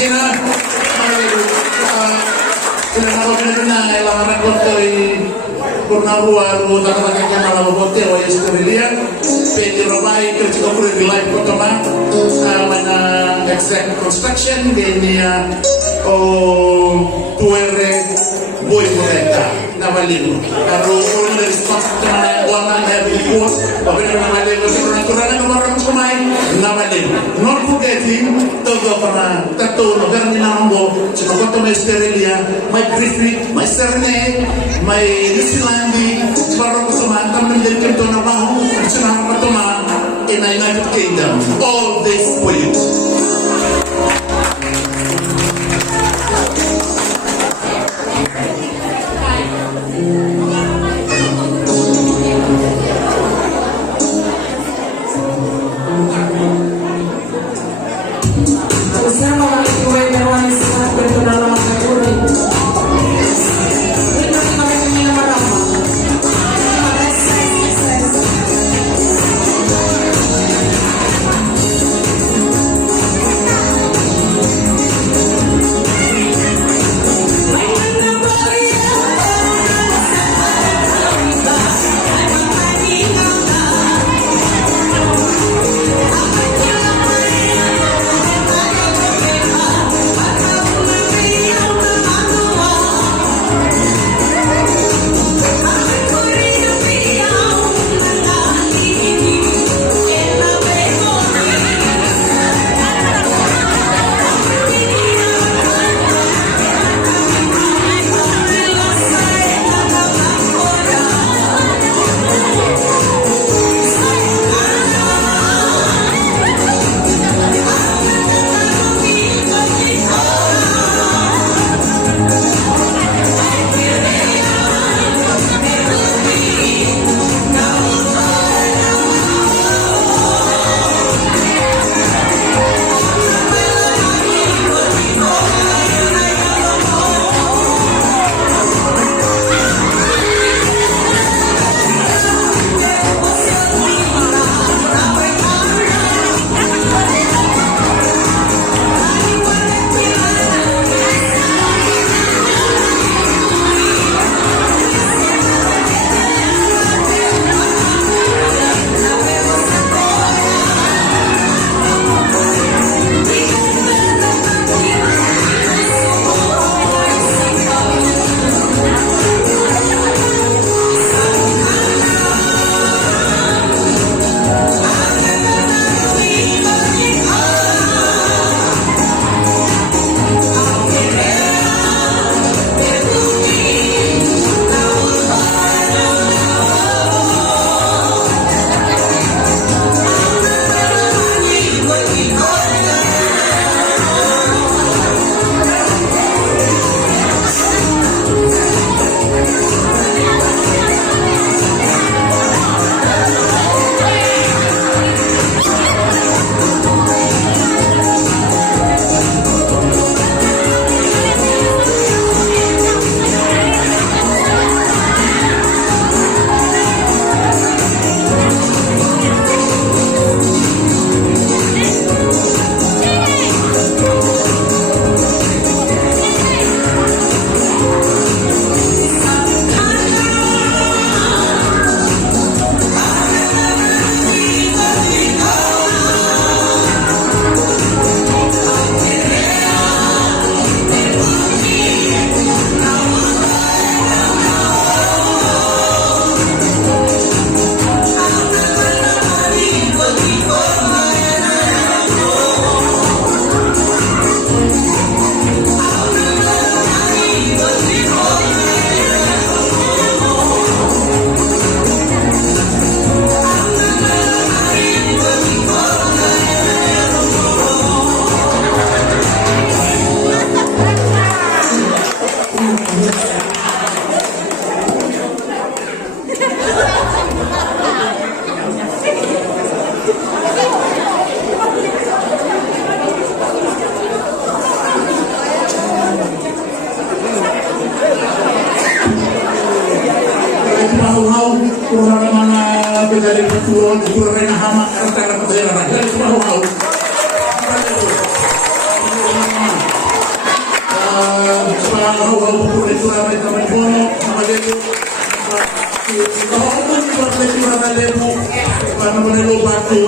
Geogina, sila na ko na ilangan ko to'y Purnaruaru tatapakan malam hotel wa Australia pedi robai kerja ko di live ko tama mana exact construction genia o tuere boy mereka navalin karo orang dari sponsor teman orang yang dibuat tapi navalin ko kurang orang semai navalin not forgetting todo para tato no garni nambo cuma ko tama Australia my Griffith my Serne my Islandi para ko sama teman dari kento na bahu cuma ko tama in the United Kingdom all this for you. Kalau buku itu ramai sama bono sama debu. Kalau pun di luar debu, karena menelu batu.